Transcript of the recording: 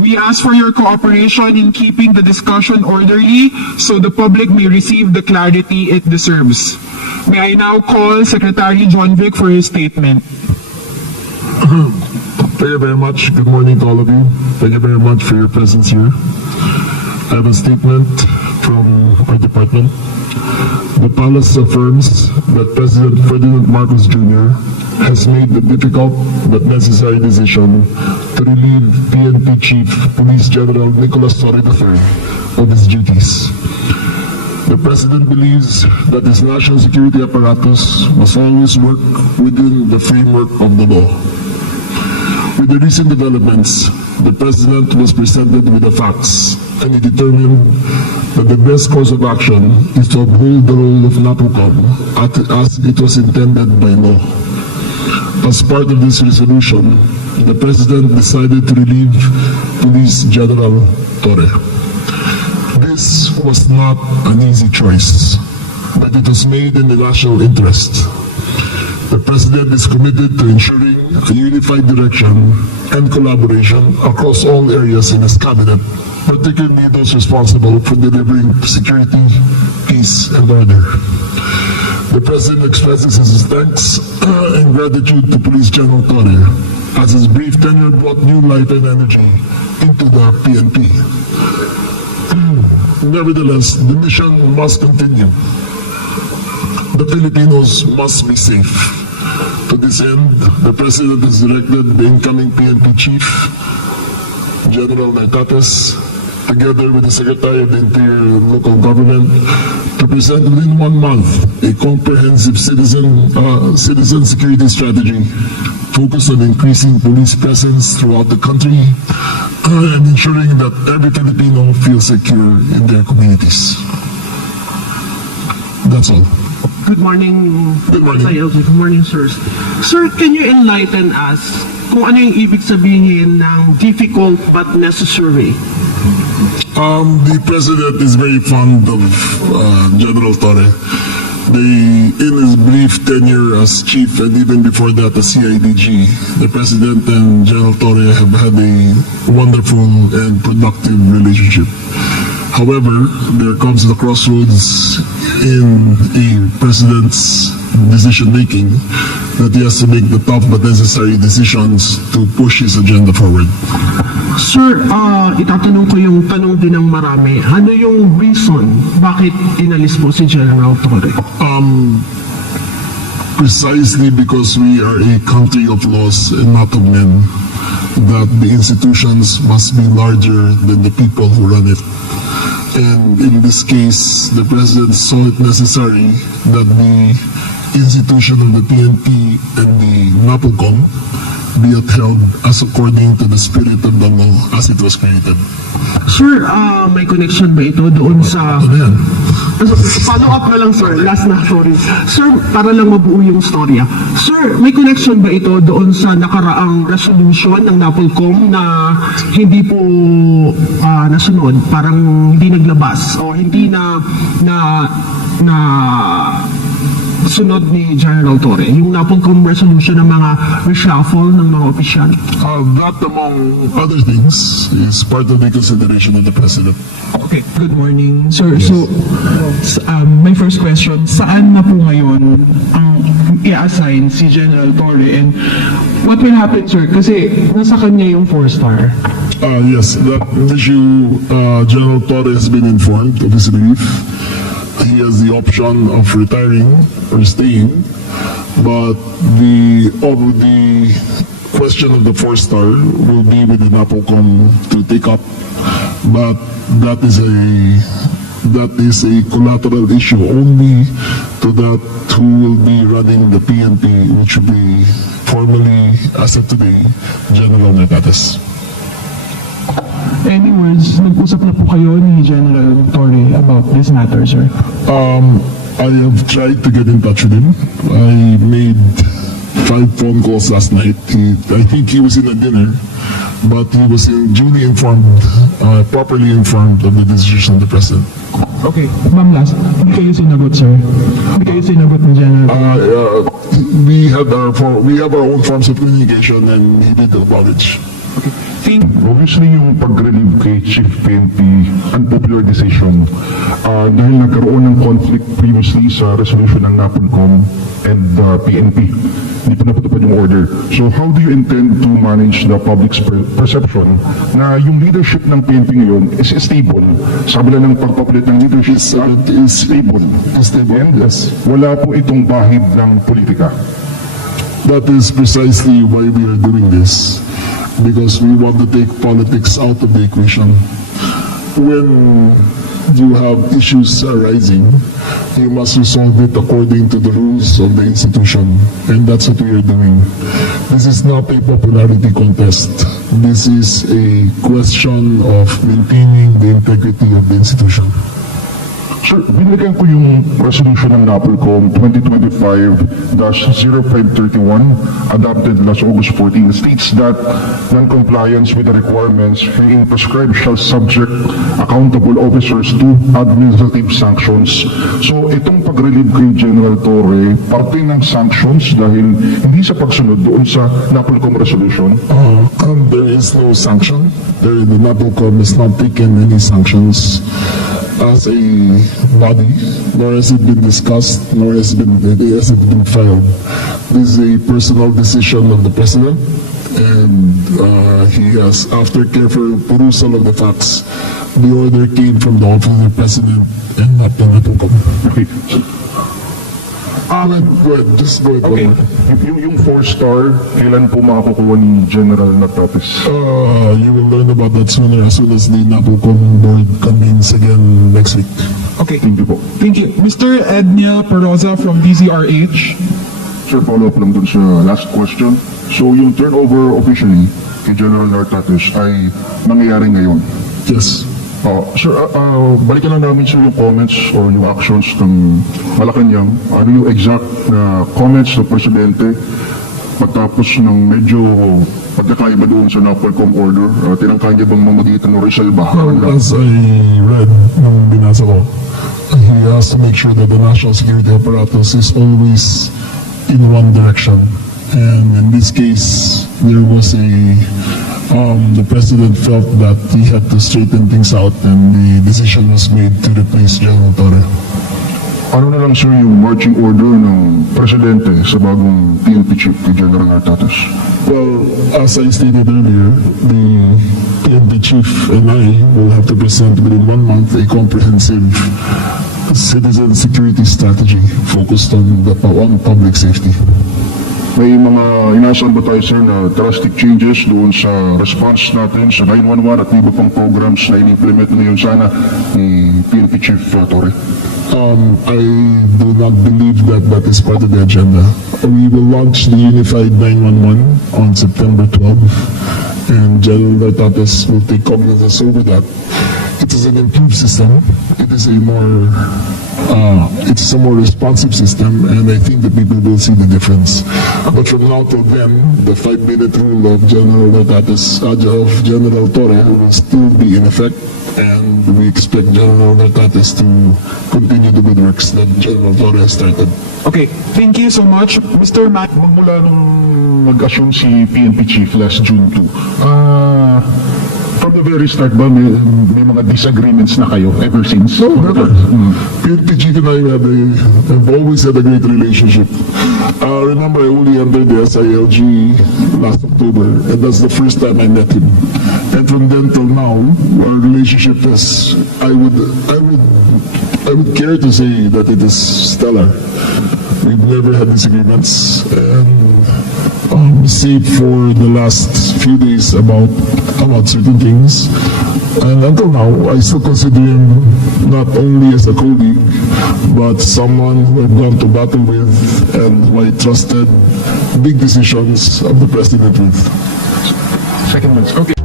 We ask for your cooperation in keeping the discussion orderly so the public may receive the clarity it deserves. May I now call Secretary John Vic for his statement. Thank you very much. Good morning to all of you. Thank you very much for your presence here. I have a statement from our department. The palace affirms that President Ferdinand Marcos Jr. has made the difficult but necessary decision to relieve PNP Chief Police General Nicolas Torre III of his duties. The President believes that his national security apparatus must always work within the framework of the law. With the recent developments, the President was presented with the facts, and he determined that the best course of action is to uphold the role of NAPOCOM as it was intended by law. As part of this resolution, the President decided to relieve Police General Torre. This was not an easy choice, but it was made in the national interest. The President is committed to ensuring a unified direction and collaboration across all areas in his cabinet, particularly those responsible for delivering security, peace, and order. The President expresses his thanks and gratitude to Police General Torre, as his brief tenure brought new life and energy into the PNP. Nevertheless, the mission must continue. The Filipinos must be safe. To this end, the President has directed the incoming PNP Chief, General Naku, together with the Secretary of the Interior and Local Government, to present within 1 month a comprehensive citizen security strategy focused on increasing police presence throughout the country and ensuring that every Filipino feels secure in their communities. That's all. Good morning. Good morning. Good morning, sir. Sir, can you enlighten us kung ano yung ibig sabihin ng difficult but necessary? The President is very fond of General Torre. In his brief tenure as chief and even before that as CIDG, the President and General Torre have had a wonderful and productive relationship. However, there comes the crossroads in a President's decision-making that he has to make the tough but necessary decisions to push his agenda forward. Sir, itatanong ko yung tanong din ng marami. Ano yung reason bakit inalis po si General Torre? Precisely because we are a country of laws and not of men, that the institutions must be larger than the people who run it. And in this case, the President saw it necessary that the institution of the PNP and the NAPOCOM be upheld as according to the spirit of the law as it was created. Sir, may connection ba ito doon sa... Ano yan? Follow up na lang, sir. Last na, sorry. Sir, para lang mabuo yung storya. Sir, may connection ba ito doon sa nakaraang resolution ng NAPOLCOM na hindi po nasunod, parang hindi naglabas o hindi na sunod ni General Torre, yung NAPOLCOM resolution ng mga reshuffle ng mga opisyal? That, among other things, is part of the consideration of the President. Okay, good morning, sir. Yes. So, my first question, saan na po ngayon ang i-assign si General Torre and what will happen, sir? Kasi nasa kanya yung 4-star. Yes, that issue, General Torre has been informed of his relief. He has the option of retiring or staying, but the question of the 4-star will be with the NAPOCOM to take up, but that is a collateral issue only to that who will be running the PNP, which will be formally, as of today, General Naku. Any words, nag-usap na po kayo ni General Torre about this matter, sir? I have tried to get in touch with him. I made 5 phone calls last night. I think he was in a dinner, but he was duly informed, properly informed of the decision of the President. Okay, ma'am, last. Hindi kayo sinagot, sir? Hindi kayo sinagot ni General? We have our own forms of communication, and he did acknowledge. Okay. Obviously, yung pag-relieve kay Chief PNP, unpopular decision, dahil nagkaroon ng conflict previously sa resolution ng NAPOLCOM and PNP. Hindi pa napatupad yung order. So how do you intend to manage the public's perception na yung leadership ng PNP ngayon is stable? Sa kabila ng pagpapalit ng leadership, is stable. And Yes. wala po itong bahid ng politika. That is precisely why we are doing this, because we want to take politics out of the equation. When you have issues arising, you must resolve it according to the rules of the institution, and that's what we are doing. This is not a popularity contest. This is a question of maintaining the integrity of the institution. Sir, binigyan ko yung resolution ng NAPOLCOM 2025-0531 adopted last August 14 states that non-compliance with the requirements herein prescribed shall subject accountable officers to administrative sanctions. So itong pag-relieve kay Gen.Torre, parte ng sanctions dahil hindi sa pagsunod doon sa NAPOLCOM resolution. There is no sanction. The NAPOLCOM has not taken any sanctions as a body, nor has it been discussed, nor has it been filed. This is a personal decision of the President, and he has, after careful perusal of the facts, the order came from the office of the President and not the NAPOLCOM. Okay. Go ahead, just go ahead. Okay. Yung 4-star, kailan po makakukuha ni General Natapis? You will learn about that sooner, as soon as the NAPOLCOM board convenes again next week. Okay. Thank you po. Thank you. Mr. Ednia Peroza from DZRH. Sir, follow up lang dun sa last question. So yung turnover officially kay General Nartatis ay nangyayari ngayon. Yes. Sir, balikan lang namin sir yung comments or yung actions ng Malacanang. Ano yung exact na comments ng Presidente pagtapos ng medyo pagkakaiba doon sa NAPOLCOM order? Tinangka niya bang mamagitan ng Rizal ba? As I read nung binasa ko, he has to make sure that the national security apparatus is always in one direction. And in this case, there was the President felt that he had to straighten things out, and the decision was made to replace Gen.Torre. Ano na lang sir yung marching order ng Presidente sa bagong PNP chief kay General Nartatis? Well, as I stated earlier, the PNP chief and I will have to present within 1 month a comprehensive citizen security strategy focused on public safety. May mga inaasahan ba tayo sir na drastic changes doon sa response natin sa 911 at iba pang programs na in-implement ngayon sana ni PNP Chief Torre? I do not believe that that is part of the agenda. We will launch the Unified 911 on September 12, and General Nartatis will take cognizance over that. It is an improved system. It is a more responsive system, and I think that people will see the difference. But from now till then, the 5-minute rule of General Nartatis, of General Torre, will still be in effect, and we expect General Nartatis to continue the good works that General Torre has started. Okay. Thank you so much. Mr. Mac. Magmula nung mag-assume si PNP Chief last June 2, from the very start ba may mga disagreements na kayo ever since? No, never. PNP Chief and I have always had a great relationship. Remember, I only entered the SILG last October, and that's the first time I met him. And from then till now, our relationship is, I would care to say that it is stellar. We've never had disagreements, and save for the last few days about certain things. And until now, I still consider him not only as a colleague, but someone who I've gone to battle with and who I trusted big decisions of the President with. Second ones. Okay.